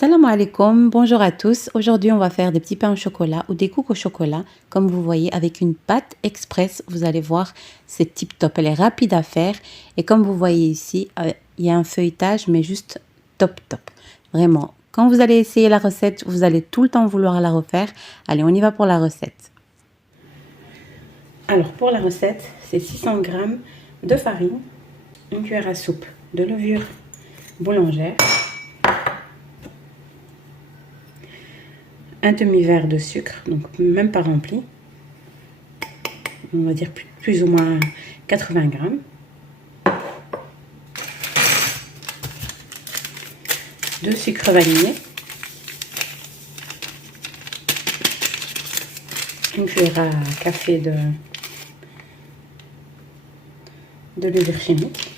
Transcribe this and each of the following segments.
Salam alaikum, bonjour à tous. Aujourd'hui, on va faire des petits pains au chocolat ou des cookies au chocolat. Comme vous voyez, avec une pâte express, vous allez voir, c'est tip top. Elle est rapide à faire. Et comme vous voyez ici, il y a un feuilletage, mais juste top top. Vraiment, quand vous allez essayer la recette, vous allez tout le temps vouloir la refaire. Allez, on y va pour la recette. Alors, pour la recette, c'est 600 g de farine, une cuillère à soupe de levure boulangère, un demi-verre de sucre, donc même pas rempli, on va dire plus ou moins 80 g, de sucre vanillé, une cuillère à café de levure chimique,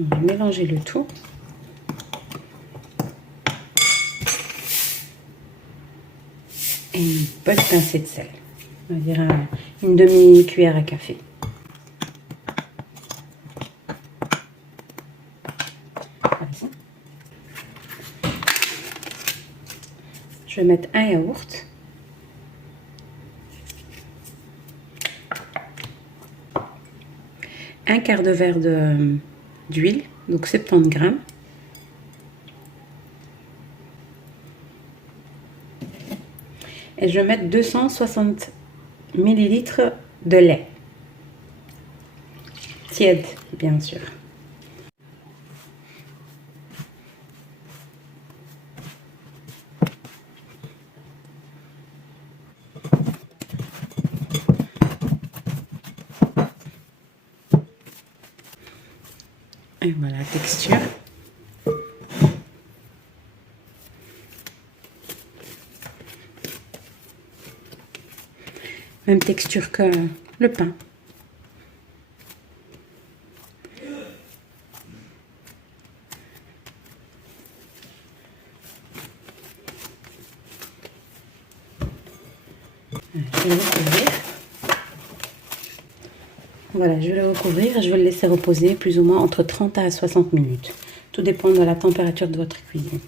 on va mélanger le tout. Et une bonne pincée de sel, on va dire une demi-cuillère à café. Voilà. Je vais mettre un yaourt, un quart de verre d'huile, donc 70 g, et je vais mettre 260 ml de lait tiède, bien sûr. Et voilà la texture. Même texture que le pain. Je vais le recouvrir. Voilà, je vais le recouvrir et je vais le laisser reposer plus ou moins entre 30 à 60 minutes. Tout dépend de la température de votre cuisine.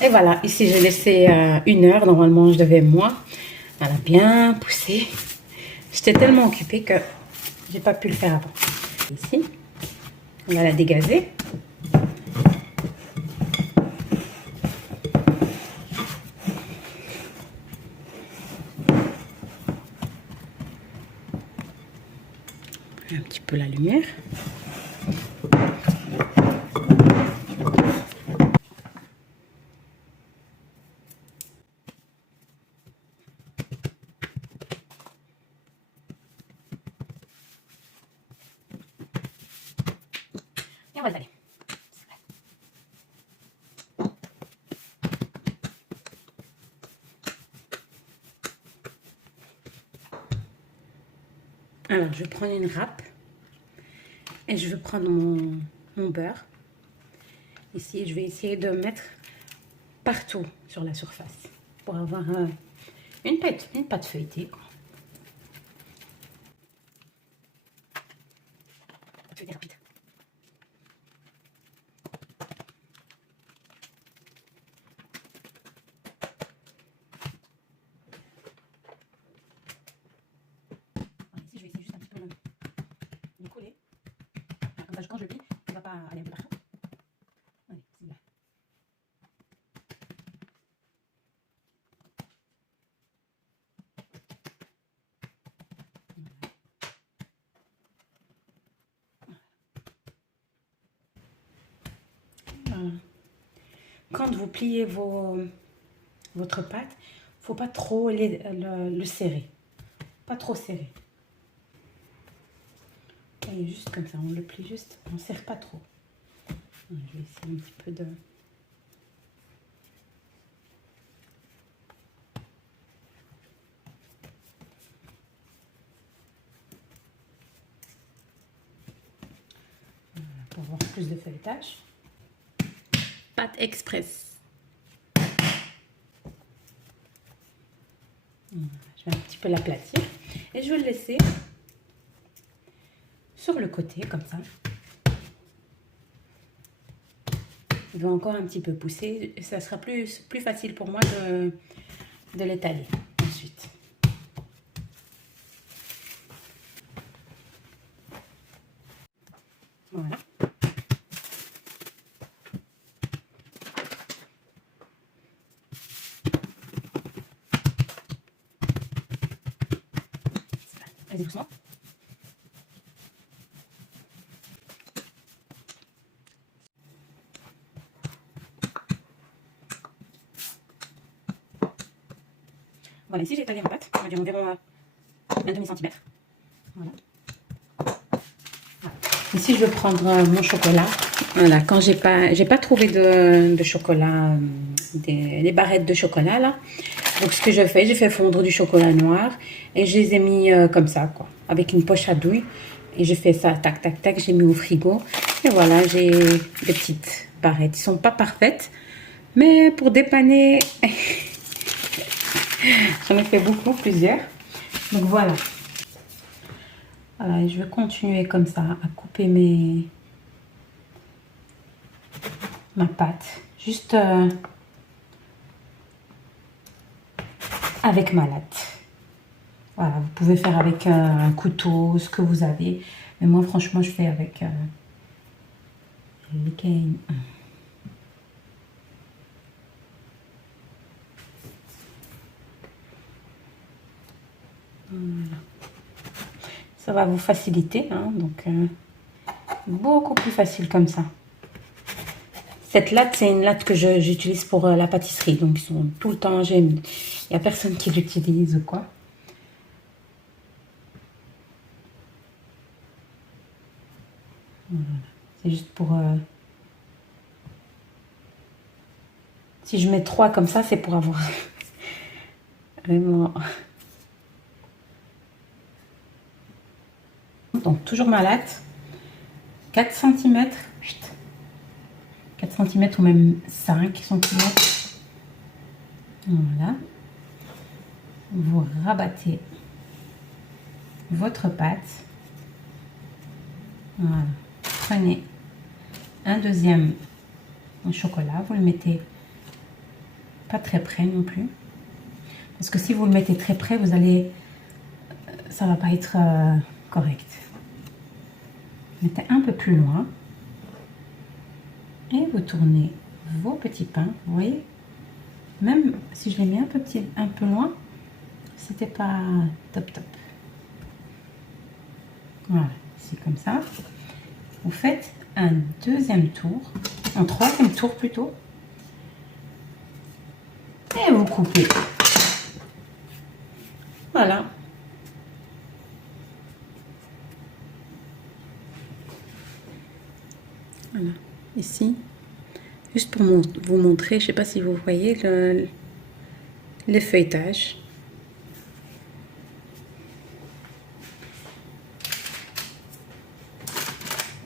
Et voilà, ici j'ai laissé 1 heure. Normalement, je devais moins. Elle a bien poussé. J'étais tellement occupée que j'ai pas pu le faire avant. Ici, on va la dégazer. Un petit peu la lumière. Et on va y aller. Alors, je vais prendre une râpe et je vais prendre mon beurre. Ici, je vais essayer de mettre partout sur la surface pour avoir une pâte feuilletée. Feuilletée rapide. Ici, je vais essayer juste un petit peu de coller. Comme ça, quand je plie, il ne va pas aller un peu partout. Allez, c'est bien. Voilà. Quand vous pliez votre pâte, il ne faut pas trop le serrer. Pas trop serré. Et juste comme ça, on le plie juste, on ne serre pas trop. Je vais essayer un petit peu de... Voilà, pour avoir plus de feuilletage. Pâte express. Voilà, je vais un petit peu l'aplatir et je vais le laisser sur le côté, comme ça. Il va encore un petit peu pousser. Ça sera plus facile pour moi de l'étaler ensuite. Voilà. Allez doucement. Voilà, ici j'ai étalé ma pâte, on va dire environ un demi-centimètre. Voilà. Ici je vais prendre mon chocolat. Voilà, quand j'ai pas trouvé de chocolat, des barrettes de chocolat là. Donc ce que je fais, j'ai fait fondre du chocolat noir et je les ai mis comme ça, quoi, avec une poche à douille. Et j'ai fait ça, tac, tac, tac, j'ai mis au frigo. Et voilà, j'ai des petites barrettes. Ils sont pas parfaites, mais pour dépanner, j'en ai fait beaucoup, plusieurs. Donc voilà. Voilà, je vais continuer comme ça à couper ma pâte. Juste avec ma latte. Voilà, vous pouvez faire avec un couteau, ce que vous avez. Mais moi, franchement, je fais avec les cannes. Voilà. Ça va vous faciliter, hein, donc beaucoup plus facile comme ça. Cette latte, c'est une latte que j'utilise pour la pâtisserie. Donc, ils sont tout le temps, il n'y a personne qui l'utilise ou quoi. Voilà. C'est juste pour... si je mets 3 comme ça, c'est pour avoir vraiment... Donc, toujours ma latte. 4 cm. 4 cm ou même 5 cm. Voilà. Vous rabattez votre pâte. Voilà. Prenez un deuxième chocolat. Vous le mettez pas très près non plus. Parce que si vous le mettez très près, vous allez... ça va pas être correct. Mettez un peu plus loin. Et vous tournez vos petits pains, vous voyez, même si je les mets un peu loin, c'était pas top. Voilà, c'est comme ça. Vous faites un deuxième tour, un troisième tour plutôt, et vous coupez. Voilà. Voilà, ici. Juste pour vous montrer, je ne sais pas si vous voyez le feuilletage.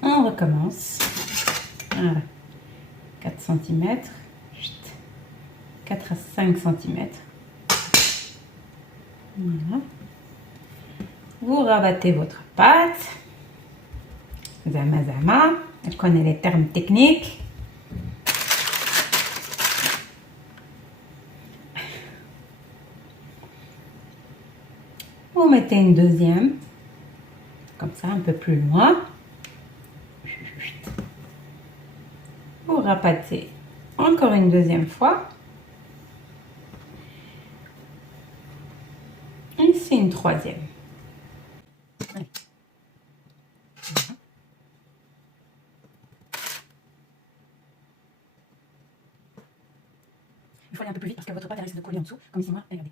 On recommence. Voilà. 4 cm. 4 à 5 cm. Voilà. Vous rabattez votre pâte. Zama zama. Je connais les termes techniques. Vous mettez une deuxième, comme ça, un peu plus loin. Vous rabattez encore une deuxième fois. Et ici une troisième. Il faut aller un peu plus vite parce que votre pâte risque de coller en dessous, comme ici moi, regardez.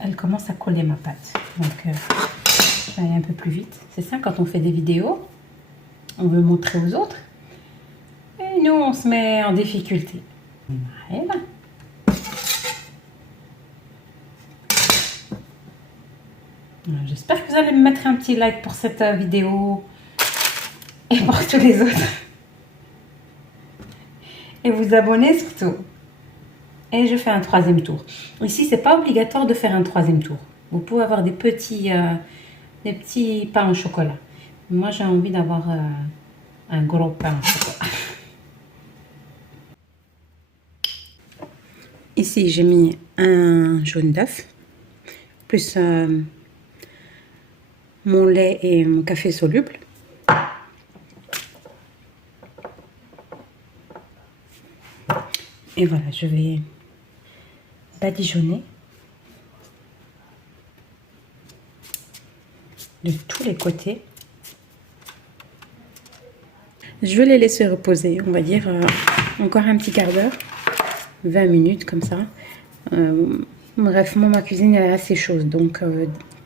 Elle commence à coller ma pâte, donc je vais aller un peu plus vite. C'est ça quand on fait des vidéos, on veut montrer aux autres et nous on se met en difficulté. Voilà. J'espère que vous allez me mettre un petit like pour cette vidéo et pour tous les autres. Et vous abonner surtout. Et je fais un troisième tour. Ici, c'est pas obligatoire de faire un troisième tour. Vous pouvez avoir des petits pains au chocolat. Moi, j'ai envie d'avoir un gros pain au chocolat. Ici, j'ai mis un jaune d'œuf, plus mon lait et mon café soluble. Et voilà, je vais badigeonner de tous les côtés. Je vais les laisser reposer, on va dire encore un petit quart d'heure, 20 minutes comme ça. Bref, moi ma cuisine elle est assez chaude, donc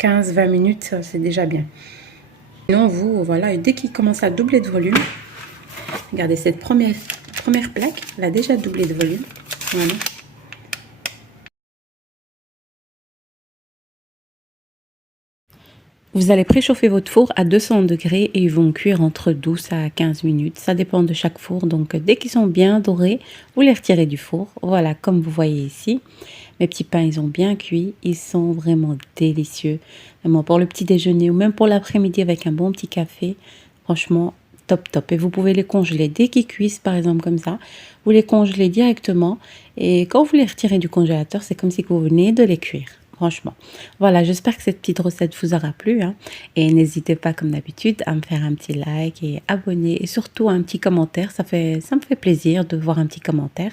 15-20 minutes c'est déjà bien. Sinon vous, voilà, et dès qu'il commence à doubler de volume, regardez cette première plaque, elle a déjà doublé de volume. Voilà. Vous allez préchauffer votre four à 200 degrés et ils vont cuire entre 12 à 15 minutes. Ça dépend de chaque four. Donc, dès qu'ils sont bien dorés, vous les retirez du four. Voilà, comme vous voyez ici. Mes petits pains, ils ont bien cuit. Ils sont vraiment délicieux. Vraiment, pour le petit déjeuner ou même pour l'après-midi avec un bon petit café. Franchement, top, top. Et vous pouvez les congeler dès qu'ils cuisent, par exemple, comme ça. Vous les congelez directement. Et quand vous les retirez du congélateur, c'est comme si vous venez de les cuire. Franchement. Voilà, j'espère que cette petite recette vous aura plu. Hein. Et n'hésitez pas, comme d'habitude, à me faire un petit like et abonner. Et surtout, un petit commentaire. Ça me fait plaisir de voir un petit commentaire.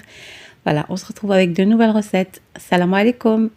Voilà, on se retrouve avec de nouvelles recettes. Salam alaikum.